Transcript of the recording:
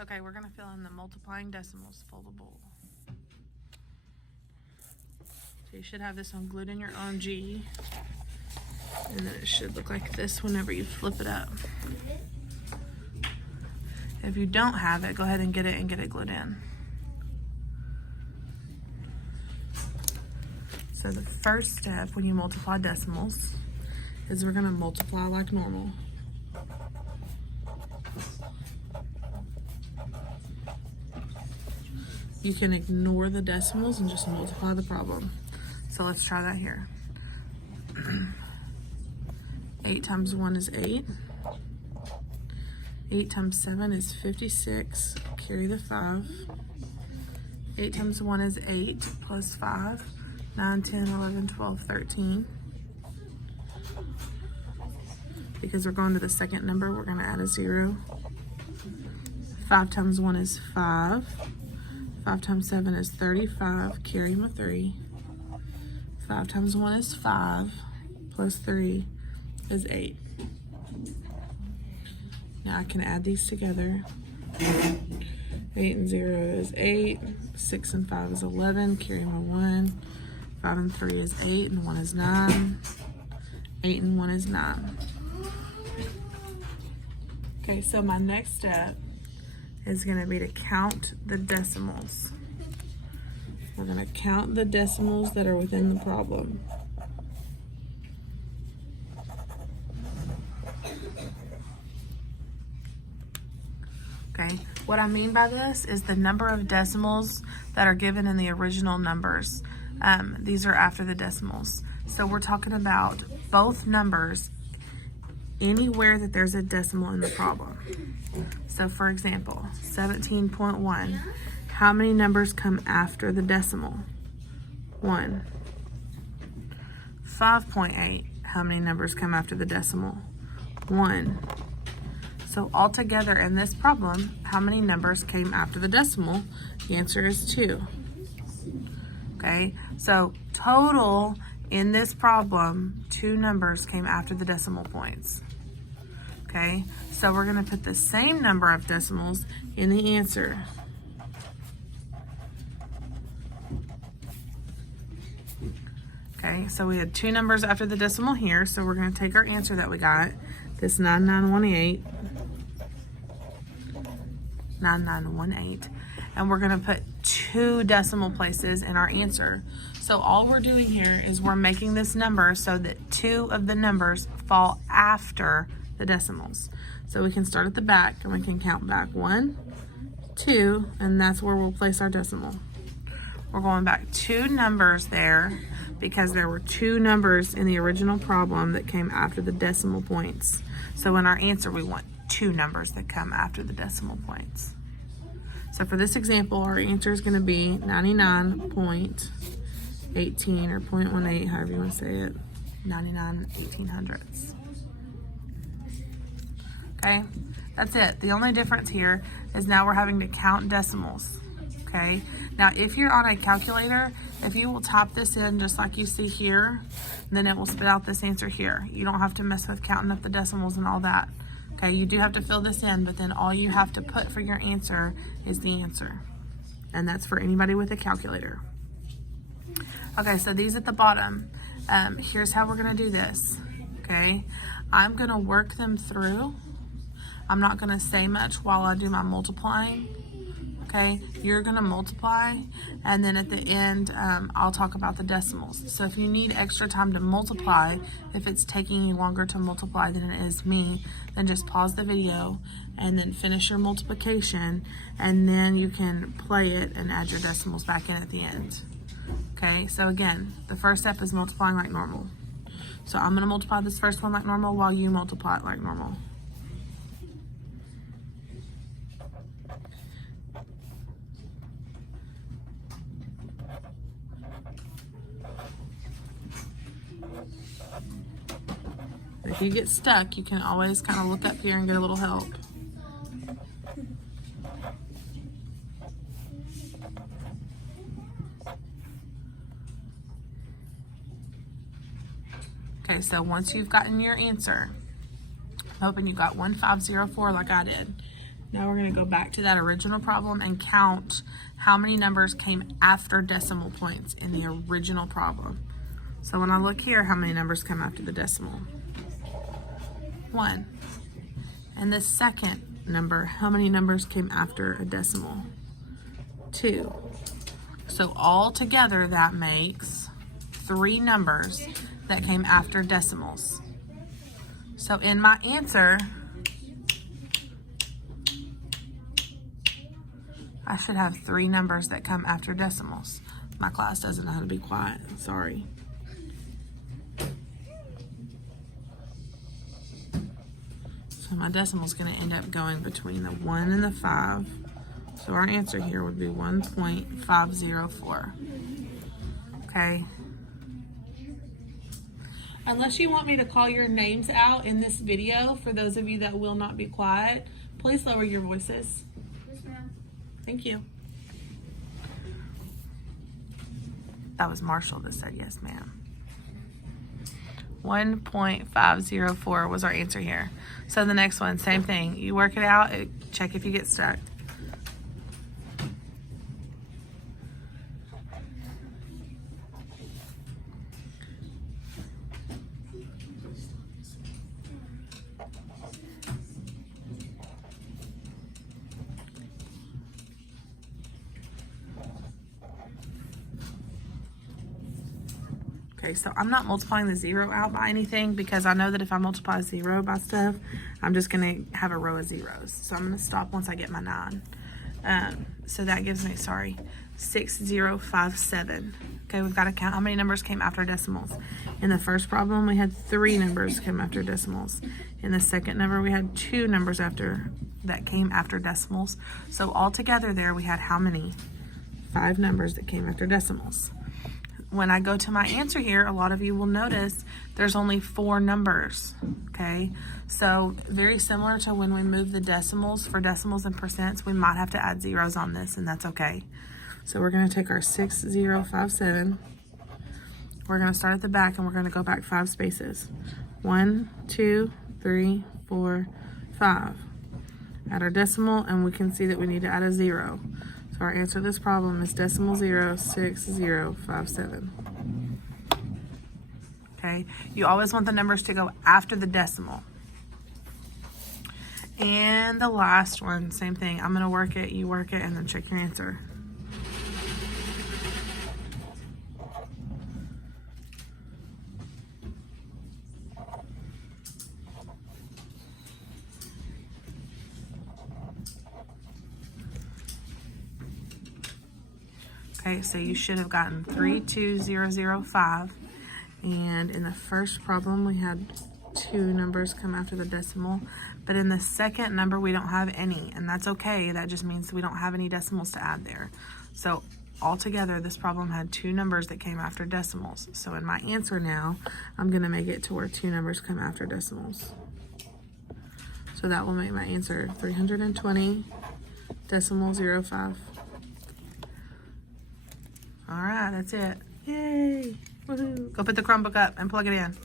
Okay, we're gonna fill in the multiplying decimals foldable. So you should have this one glued in your OMG. And then it should look like this whenever you flip it up. If you don't have it, go ahead and get it glued in. So the first step when you multiply decimals is we're gonna multiply like normal. You can ignore the decimals and just multiply the problem. So let's try that here. 8 times 1 is 8. 8 times 7 is 56. Carry the 5. 8 times 1 is 8 plus 5. 9, 10, 11, 12, 13. Because we're going to the second number, we're going to add a 0. 5 times 1 is 5. 5 times 7 is 35. Carry my 3. 5 times 1 is 5. Plus 3 is 8. Now I can add these together. 8 and 0 is 8. 6 and 5 is 11. Carry my 1. 5 and 3 is 8. And 1 is 9. 8 and 1 is 9. Okay, so my next step is going to be to count the decimals. We're going to count the decimals that are within the problem. Okay, what I mean by this is the number of decimals that are given in the original numbers. These are after the decimals. So we're talking about both numbers anywhere that there's a decimal in the problem. So for example, 17.1, how many numbers come after the decimal? 1. 5.8, how many numbers come after the decimal? 1. So altogether in this problem, how many numbers came after the decimal? The answer is 2. Okay, so total in this problem, 2 numbers came after the decimal points. Okay, so we're going to put the same number of decimals in the answer. Okay, so we had 2 numbers after the decimal here, so we're going to take our answer that we got, this 9918, and we're going to put 2 decimal places in our answer. So all we're doing here is we're making this number so that 2 of the numbers fall after the decimals. So we can start at the back and we can count back 1, 2, and that's where we'll place our decimal. We're going back 2 numbers there because there were 2 numbers in the original problem that came after the decimal points. So in our answer, we want 2 numbers that come after the decimal points. So for this example, our answer is going to be 99.18 or 0.18, however you want to say it, 99/1800ths. Okay, that's it. The only difference here is now we're having to count decimals. Okay, now if you're on a calculator, if you will type this in just like you see here, then it will spit out this answer here. You don't have to mess with counting up the decimals and all that. Okay, you do have to fill this in, but then all you have to put for your answer is the answer. And that's for anybody with a calculator. Okay, so these at the bottom, here's how we're gonna do this, okay? I'm gonna work them through. I'm not gonna say much while I do my multiplying, okay? You're gonna multiply, and then at the end, I'll talk about the decimals. So if you need extra time to multiply, if it's taking you longer to multiply than it is me, then just pause the video and then finish your multiplication, and then you can play it and add your decimals back in at the end. Okay, so again, the first step is multiplying like normal. So I'm gonna multiply this first one like normal while you multiply it like normal. If you get stuck, you can always kind of look up here and get a little help. Okay, so once you've gotten your answer, I'm hoping you got 1504 like I did. Now we're going to go back to that original problem and count how many numbers came after decimal points in the original problem. So when I look here, how many numbers come after the decimal? 1. And the second number, how many numbers came after a decimal? 2. So all together that makes 3 numbers that came after decimals. So in my answer, I should have 3 numbers that come after decimals. My class doesn't know how to be quiet, sorry. So my decimal is going to end up going between the 1 and the 5. So our answer here would be 1.504. Okay. Unless you want me to call your names out in this video, for those of you that will not be quiet, please lower your voices. Yes, ma'am. Thank you. That was Marshall that said yes, ma'am. 1.504 was our answer here. So the next one, same thing. You work it out, check if you get stuck. Okay, so I'm not multiplying the 0 out by anything because I know that if I multiply 0 by stuff, I'm just going to have a row of zeros. So I'm going to stop once I get my 9. So that gives me, 6057. Okay, we've got to count how many numbers came after decimals. In the first problem, we had 3 numbers came after decimals. In the second number, we had 2 numbers that came after decimals. So altogether there, we had how many? 5 numbers that came after decimals. When I go to my answer here, a lot of you will notice there's only 4 numbers, okay? So very similar to when we move the decimals, for decimals and percents, we might have to add zeros on this, and that's okay. So we're gonna take our 6057. We're gonna start at the back and we're gonna go back 5 spaces. 1, 2, 3, 4, 5. Add our decimal and we can see that we need to add a 0. So our answer to this problem is decimal 0, 6057. Okay, you always want the numbers to go after the decimal. And the last one, same thing. I'm gonna work it, you work it, and then check your answer. Okay, so you should have gotten 32005, and in the first problem we had 2 numbers come after the decimal, but in the second number we don't have any, and that's okay. That just means we don't have any decimals to add there. So altogether this problem had 2 numbers that came after decimals. So in my answer now, I'm going to make it to where 2 numbers come after decimals. So that will make my answer 320 decimal 05. All right, that's it. Yay. Woohoo. Go put the Chromebook up and plug it in.